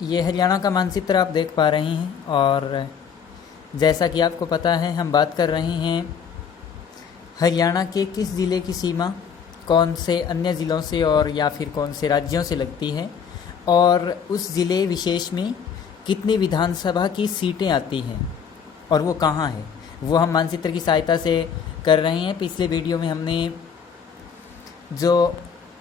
ये हरियाणा का मानचित्र आप देख पा रहे हैं और जैसा कि आपको पता है हम बात कर रहे हैं हरियाणा के किस ज़िले की सीमा कौन से अन्य ज़िलों से और या फिर कौन से राज्यों से लगती है और उस ज़िले विशेष में कितनी विधानसभा की सीटें आती हैं और वो कहाँ है, वो हम मानचित्र की सहायता से कर रहे हैं। पिछले वीडियो में हमने जो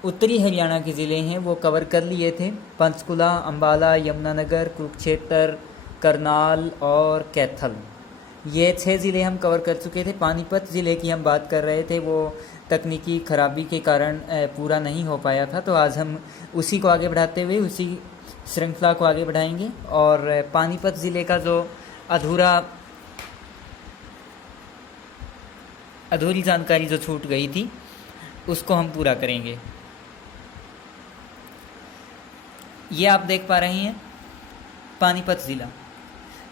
उत्तरी हरियाणा के ज़िले हैं वो कवर कर लिए थे, पंचकुला, अम्बाला, यमुनानगर, कुरुक्षेत्र, करनाल और कैथल। ये 6 ज़िले हम कवर कर चुके थे। पानीपत ज़िले की हम बात कर रहे थे, वो तकनीकी खराबी के कारण पूरा नहीं हो पाया था, तो आज हम उसी को आगे बढ़ाते हुए उसी श्रृंखला को आगे बढ़ाएंगे और पानीपत ज़िले का जो अधूरी जानकारी जो छूट गई थी उसको हम पूरा करेंगे। ये आप देख पा रहे हैं पानीपत ज़िला,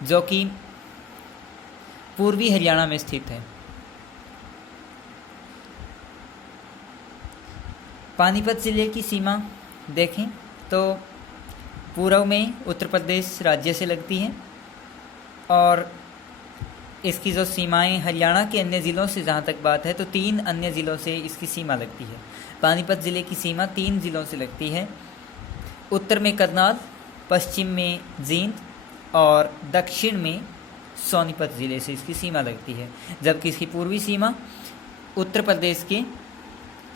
जो कि पूर्वी हरियाणा में स्थित है। पानीपत ज़िले की सीमा देखें तो पूर्व में उत्तर प्रदेश राज्य से लगती है और इसकी जो सीमाएं हरियाणा के अन्य ज़िलों से जहाँ तक बात है तो 3 अन्य ज़िलों से इसकी सीमा लगती है। पानीपत ज़िले की सीमा 3 ज़िलों से लगती है। उत्तर में करनाल, पश्चिम में जींद और दक्षिण में सोनीपत ज़िले से इसकी सीमा लगती है, जबकि इसकी पूर्वी सीमा उत्तर प्रदेश के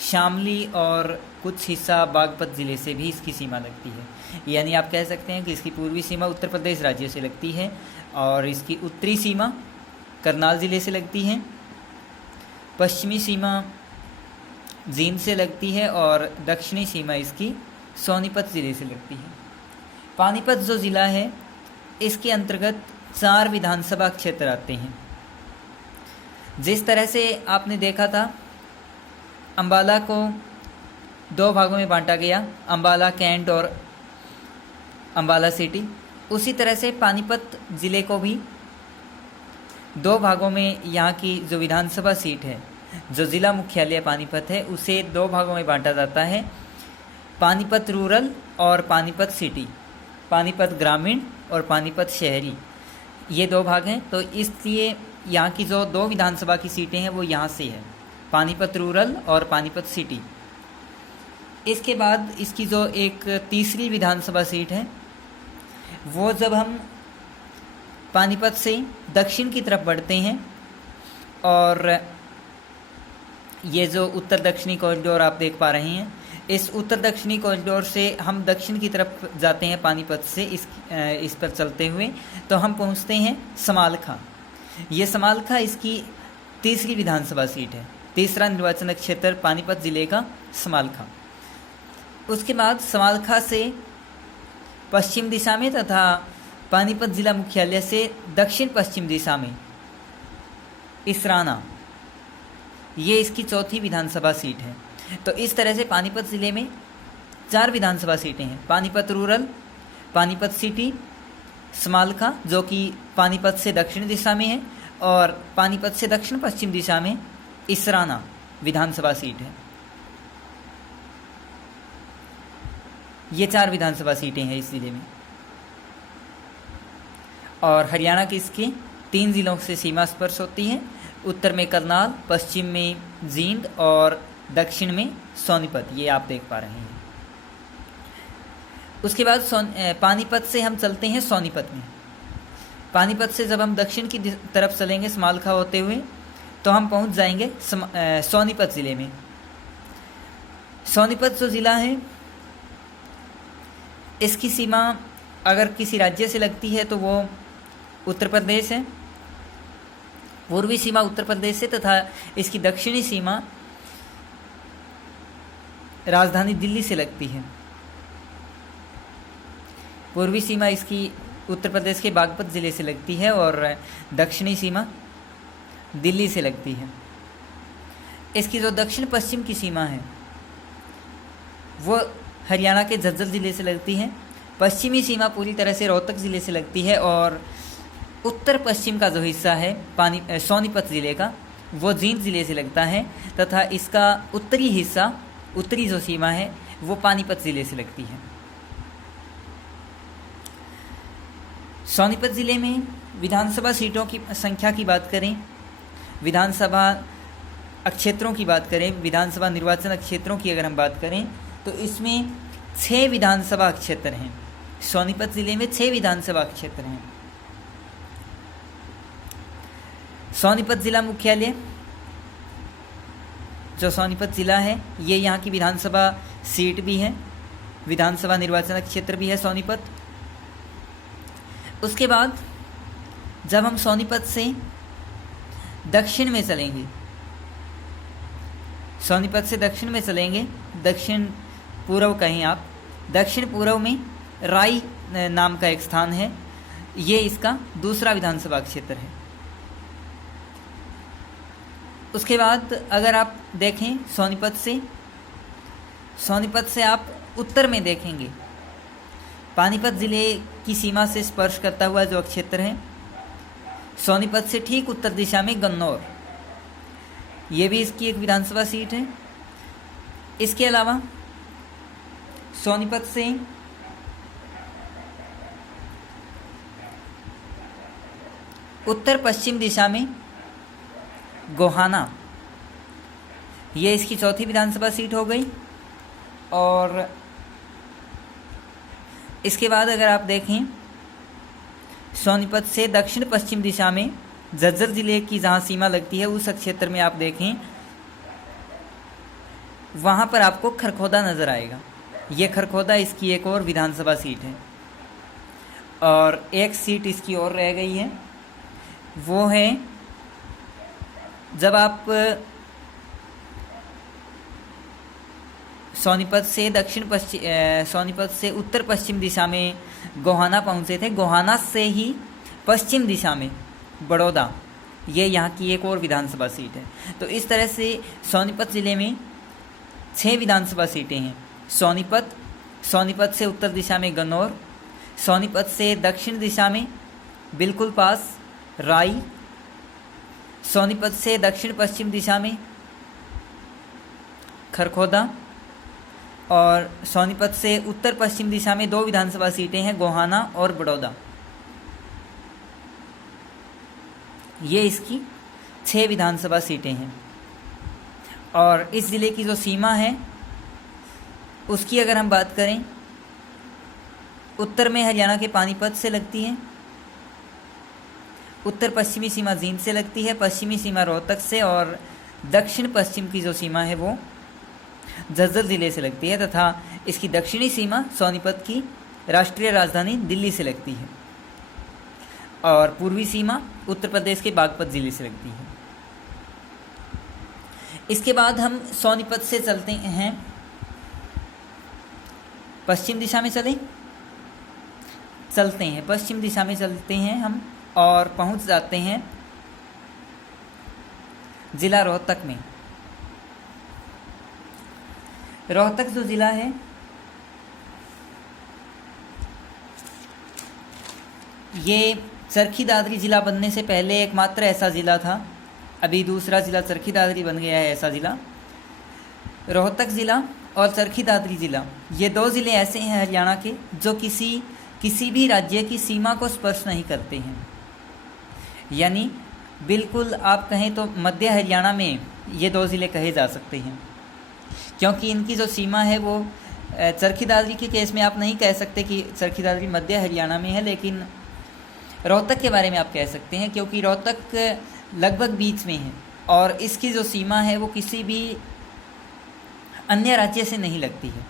शामली और कुछ हिस्सा बागपत ज़िले से भी इसकी सीमा लगती है। यानी आप कह सकते हैं कि इसकी पूर्वी सीमा उत्तर प्रदेश राज्य से लगती है और इसकी उत्तरी सीमा करनाल ज़िले से लगती है, पश्चिमी सीमा जींद से लगती है और दक्षिणी सीमा इसकी सोनीपत ज़िले से लगती है। पानीपत जो ज़िला है इसके अंतर्गत 4 विधानसभा क्षेत्र आते हैं। जिस तरह से आपने देखा था अम्बाला को 2 भागों में बांटा गया, अम्बाला कैंट और अम्बाला सिटी, उसी तरह से पानीपत ज़िले को भी 2 भागों में यहाँ की जो विधानसभा सीट है, जो ज़िला मुख्यालय पानीपत है, उसे 2 भागों में बांटा जाता है, पानीपत रूरल और पानीपत सिटी, पानीपत ग्रामीण और पानीपत शहरी, ये 2 भाग हैं। तो इसलिए यहाँ की जो 2 विधानसभा की सीटें हैं वो यहाँ से है, पानीपत रूरल और पानीपत सिटी। इसके बाद इसकी जो एक तीसरी विधानसभा सीट है वो जब हम पानीपत से दक्षिण की तरफ बढ़ते हैं और ये जो उत्तर दक्षिणी कॉरिडोर आप देख पा रहे हैं, इस उत्तर दक्षिणी कॉरिडोर से हम दक्षिण की तरफ जाते हैं पानीपत से इस पर चलते हुए, तो हम पहुंचते हैं समालखा। ये समालखा इसकी तीसरी विधानसभा सीट है, तीसरा निर्वाचन क्षेत्र पानीपत ज़िले का समालखा। उसके बाद समालखा से पश्चिम दिशा में तथा पानीपत ज़िला मुख्यालय से दक्षिण पश्चिम दिशा में इसराना, ये इसकी चौथी विधानसभा सीट है। तो इस तरह से पानीपत ज़िले में 4 विधानसभा सीटें हैं, पानीपत रूरल, पानीपत सिटी, समालखा जो कि पानीपत से दक्षिण दिशा में है और पानीपत से दक्षिण पश्चिम दिशा में इसराना विधानसभा सीट है। ये 4 विधानसभा सीटें हैं इस ज़िले में और हरियाणा के इसके 3 ज़िलों से सीमा स्पर्श होती है। उत्तर में करनाल, पश्चिम में जींद और दक्षिण में सोनीपत, ये आप देख पा रहे हैं। उसके बाद पानीपत से हम चलते हैं सोनीपत में। पानीपत से जब हम दक्षिण की तरफ चलेंगे समालखा होते हुए तो हम पहुंच जाएंगे सोनीपत ज़िले में। सोनीपत जो ज़िला है इसकी सीमा अगर किसी राज्य से लगती है तो वो उत्तर प्रदेश है, पूर्वी सीमा उत्तर प्रदेश से तथा इसकी दक्षिणी सीमा राजधानी दिल्ली से लगती है। पूर्वी सीमा इसकी उत्तर प्रदेश के बागपत ज़िले से लगती है और दक्षिणी सीमा दिल्ली से लगती है। इसकी जो दक्षिण पश्चिम की सीमा है वो हरियाणा के झज्जर ज़िले से लगती है। पश्चिमी सीमा पूरी तरह से रोहतक ज़िले से लगती है और उत्तर पश्चिम का जो हिस्सा है सोनीपत ज़िले का वो जींद ज़िले से लगता है तथा इसका उत्तरी हिस्सा, उत्तरी जो सीमा है वो पानीपत ज़िले से लगती है। सोनीपत ज़िले में विधानसभा सीटों की संख्या की बात करें, विधानसभा क्षेत्रों की बात करें, विधानसभा निर्वाचन क्षेत्रों की अगर हम बात करें तो इसमें 6 विधानसभा क्षेत्र हैं। सोनीपत ज़िले में 6 विधानसभा क्षेत्र हैं। सोनीपत ज़िला मुख्यालय जो सोनीपत ज़िला है ये यहाँ की विधानसभा सीट भी है, विधानसभा निर्वाचन क्षेत्र भी है सोनीपत। उसके बाद जब हम सोनीपत से दक्षिण में चलेंगे, सोनीपत से दक्षिण में चलेंगे, दक्षिण पूर्व कहें आप, दक्षिण पूर्व में राई नाम का एक स्थान है, ये इसका दूसरा विधानसभा क्षेत्र है। उसके बाद अगर आप देखें सोनीपत से आप उत्तर में देखेंगे, पानीपत ज़िले की सीमा से स्पर्श करता हुआ जो क्षेत्र है, सोनीपत से ठीक उत्तर दिशा में गन्नौर, ये भी इसकी एक विधानसभा सीट है। इसके अलावा सोनीपत से उत्तर पश्चिम दिशा में गोहाना, ये इसकी चौथी विधानसभा सीट हो गई। और इसके बाद अगर आप देखें सोनीपत से दक्षिण पश्चिम दिशा में झज्जर ज़िले की जहाँ सीमा लगती है उस क्षेत्र में आप देखें, वहाँ पर आपको खरखोदा नज़र आएगा। ये खरखोदा इसकी एक और विधानसभा सीट है। और एक सीट इसकी और रह गई है, वो है जब आप सोनीपत से उत्तर पश्चिम दिशा में गोहाना पहुँचे थे, गोहाना से ही पश्चिम दिशा में बड़ौदा, ये यहाँ की एक और विधानसभा सीट है। तो इस तरह से सोनीपत ज़िले में 6 विधानसभा सीटें हैं। सोनीपत से उत्तर दिशा में गन्नौर, सोनीपत से दक्षिण दिशा में बिल्कुल पास राई, सोनीपत से दक्षिण पश्चिम दिशा में खरखोदा, और सोनीपत से उत्तर पश्चिम दिशा में 2 विधानसभा सीटें हैं, गोहाना और बड़ौदा। ये इसकी 6 विधानसभा सीटें हैं। और इस ज़िले की जो सीमा है उसकी अगर हम बात करें, उत्तर में हरियाणा के पानीपत से लगती है, उत्तर पश्चिमी सीमा जींद से लगती है, पश्चिमी सीमा रोहतक से, और दक्षिण पश्चिम की जो सीमा है वो झज्जर ज़िले से लगती है, तथा इसकी दक्षिणी सीमा सोनीपत की राष्ट्रीय राजधानी दिल्ली से लगती है, और पूर्वी सीमा उत्तर प्रदेश के बागपत ज़िले से लगती है। इसके बाद हम सोनीपत से चलते हैं, पश्चिम दिशा में पश्चिम दिशा में चलते हैं हम, और पहुंच जाते हैं ज़िला रोहतक में। रोहतक जो ज़िला है ये चरखी दादरी ज़िला बनने से पहले एकमात्र ऐसा ज़िला था, अभी दूसरा ज़िला चरखी दादरी बन गया है। ऐसा ज़िला रोहतक ज़िला और चरखी दादरी ज़िला, ये 2 ज़िले ऐसे हैं हरियाणा के जो किसी भी राज्य की सीमा को स्पर्श नहीं करते हैं। यानी बिल्कुल आप कहें तो मध्य हरियाणा में ये 2 ज़िले कहे जा सकते हैं, क्योंकि इनकी जो सीमा है वो चरखी दादरी के केस में आप नहीं कह सकते कि चरखी दादरी मध्य हरियाणा में है, लेकिन रोहतक के बारे में आप कह सकते हैं, क्योंकि रोहतक लगभग बीच में है और इसकी जो सीमा है वो किसी भी अन्य राज्य से नहीं लगती है।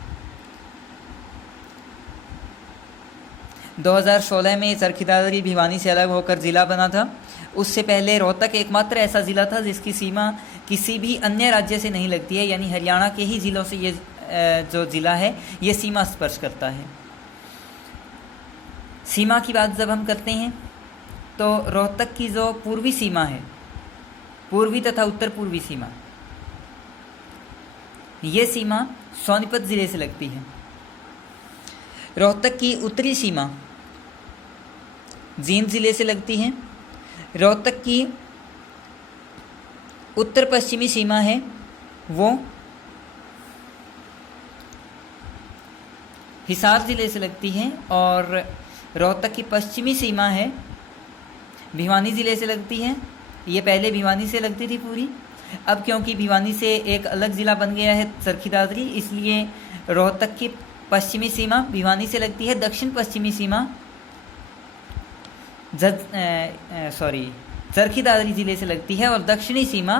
2016 में चरखी दादरी भिवानी से अलग होकर ज़िला बना था। उससे पहले रोहतक एकमात्र ऐसा ज़िला था जिसकी सीमा किसी भी अन्य राज्य से नहीं लगती है, यानी हरियाणा के ही ज़िलों से ये जो ज़िला है ये सीमा स्पर्श करता है। सीमा की बात जब हम करते हैं तो रोहतक की जो पूर्वी सीमा है, पूर्वी तथा उत्तर पूर्वी सीमा, ये सीमा सोनीपत ज़िले से लगती है। रोहतक की उत्तरी सीमा जींद ज़िले से लगती है। रोहतक की उत्तर पश्चिमी सीमा है वो हिसार ज़िले से लगती है, और रोहतक की पश्चिमी सीमा है, भिवानी ज़िले से लगती है। ये पहले भिवानी से लगती थी पूरी, अब क्योंकि भिवानी से एक अलग ज़िला बन गया है चरखी दादरी, इसलिए रोहतक की पश्चिमी सीमा भिवानी से लगती है, दक्षिण पश्चिमी सीमा चरखी दादरी ज़िले से लगती है और दक्षिणी सीमा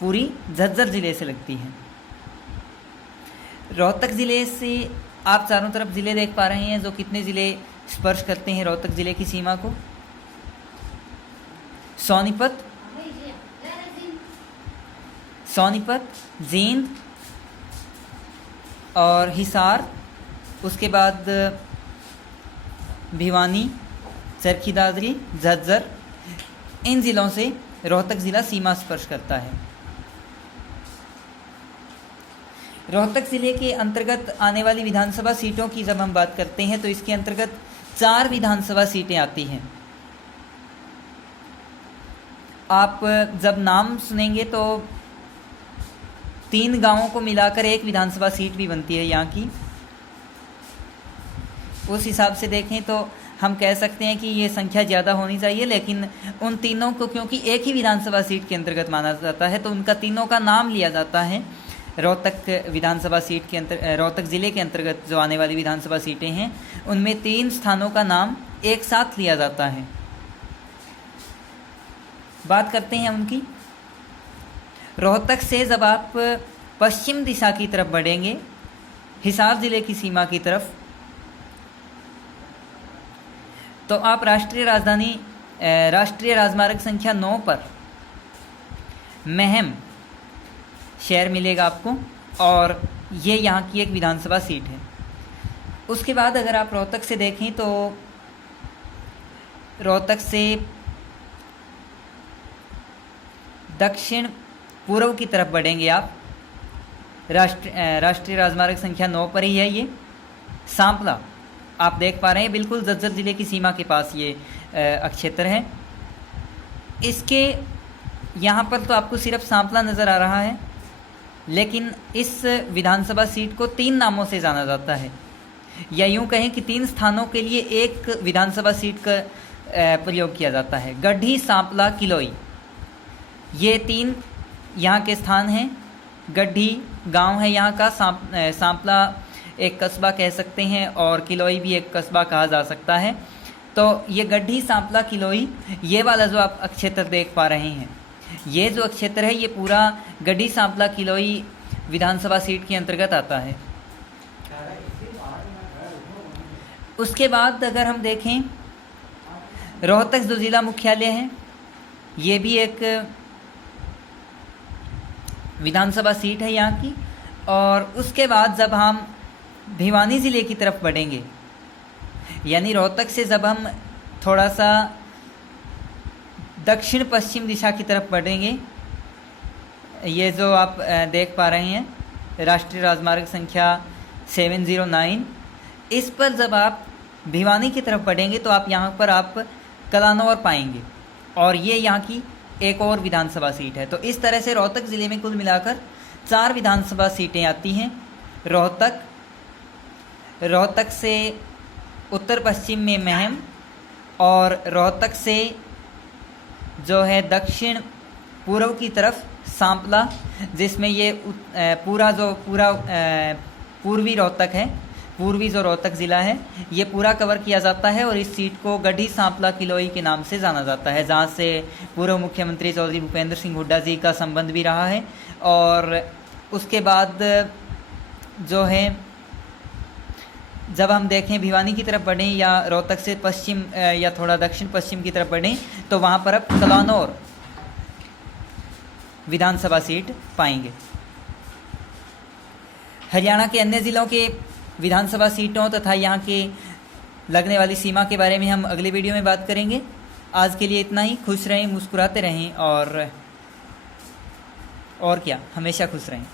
पूरी झज्जर ज़िले से लगती है। रोहतक ज़िले से आप चारों तरफ ज़िले देख पा रहे हैं जो कितने ज़िले स्पर्श करते हैं रोहतक ज़िले की सीमा को। सोनीपत, जींद और हिसार, उसके बाद भिवानी, चरखी दादरी, झज्जर, इन ज़िलों से रोहतक ज़िला सीमा स्पर्श करता है। रोहतक ज़िले के अंतर्गत आने वाली विधानसभा सीटों की जब हम बात करते हैं तो इसके अंतर्गत 4 विधानसभा सीटें आती हैं। आप जब नाम सुनेंगे तो 3 गांवों को मिलाकर एक विधानसभा सीट भी बनती है यहाँ की। उस हिसाब से देखें तो हम कह सकते हैं कि ये संख्या ज़्यादा होनी चाहिए, लेकिन उन तीनों को क्योंकि एक ही विधानसभा सीट के अंतर्गत माना जाता है तो उनका तीनों का नाम लिया जाता है। रोहतक विधानसभा सीट के रोहतक ज़िले के अंतर्गत जो आने वाली विधानसभा सीटें हैं उनमें 3 स्थानों का नाम एक साथ लिया जाता है। बात करते हैं उनकी। रोहतक से जब आप पश्चिम दिशा की तरफ बढ़ेंगे, हिसार ज़िले की सीमा की तरफ, तो आप राष्ट्रीय राजमार्ग संख्या 9 पर महम शहर मिलेगा आपको और ये यहाँ की एक विधानसभा सीट है। उसके बाद अगर आप रोहतक से देखें तो रोहतक से दक्षिण पूर्व की तरफ बढ़ेंगे आप, राष्ट्रीय राजमार्ग संख्या 9 पर ही है ये सांपला, आप देख पा रहे हैं बिल्कुल झज्जर ज़िले की सीमा के पास ये क्षेत्र है। इसके यहाँ पर तो आपको सिर्फ सांपला नज़र आ रहा है, लेकिन इस विधानसभा सीट को 3 नामों से जाना जाता है, या यूँ कहें कि 3 स्थानों के लिए एक विधानसभा सीट का प्रयोग किया जाता है। गढ़ी, सांपला, किलोई, ये 3 यहाँ के स्थान हैं। गढ़ी गांव है यहाँ का, सांपला एक कस्बा कह सकते हैं और किलोई भी एक कस्बा कहा जा सकता है। तो ये गढ़ी, सांपला, किलोई, ये वाला जो आप क्षेत्र देख पा रहे हैं, ये जो क्षेत्र है ये पूरा गढ़ी, सांपला, किलोई विधानसभा सीट के अंतर्गत आता है। उसके बाद अगर हम देखें रोहतक जो ज़िला मुख्यालय है, ये भी एक विधानसभा सीट है यहाँ की। और उसके बाद जब हम भिवानी ज़िले की तरफ बढ़ेंगे, यानी रोहतक से जब हम थोड़ा सा दक्षिण पश्चिम दिशा की तरफ बढ़ेंगे, ये जो आप देख पा रहे हैं राष्ट्रीय राजमार्ग संख्या 709, इस पर जब आप भिवानी की तरफ बढ़ेंगे तो आप यहाँ पर आप कलानौर पाएंगे और ये यहाँ की एक और विधानसभा सीट है। तो इस तरह से रोहतक ज़िले में कुल मिलाकर 4 विधानसभा सीटें आती हैं। रोहतक से उत्तर पश्चिम में महम और रोहतक से जो है दक्षिण पूर्व की तरफ सांपला, जिसमें ये पूरा पूर्वी रोहतक है, पूर्वी जो रोहतक ज़िला है ये पूरा कवर किया जाता है। और इस सीट को गढ़ी, सांपला, किलोई के नाम से जाना जाता है, जहाँ से पूर्व मुख्यमंत्री चौधरी भूपेंद्र सिंह हुड्डा जी का संबंध भी रहा है। और उसके बाद जो है जब हम देखें भिवानी की तरफ बढ़ें या रोहतक से पश्चिम या थोड़ा दक्षिण पश्चिम की तरफ बढ़ें तो वहाँ पर अब कलानौर विधानसभा सीट पाएंगे। हरियाणा के अन्य ज़िलों के विधानसभा सीटों तथा यहाँ के लगने वाली सीमा के बारे में हम अगले वीडियो में बात करेंगे। आज के लिए इतना ही। खुश रहें, मुस्कुराते रहें और क्या, हमेशा खुश रहें।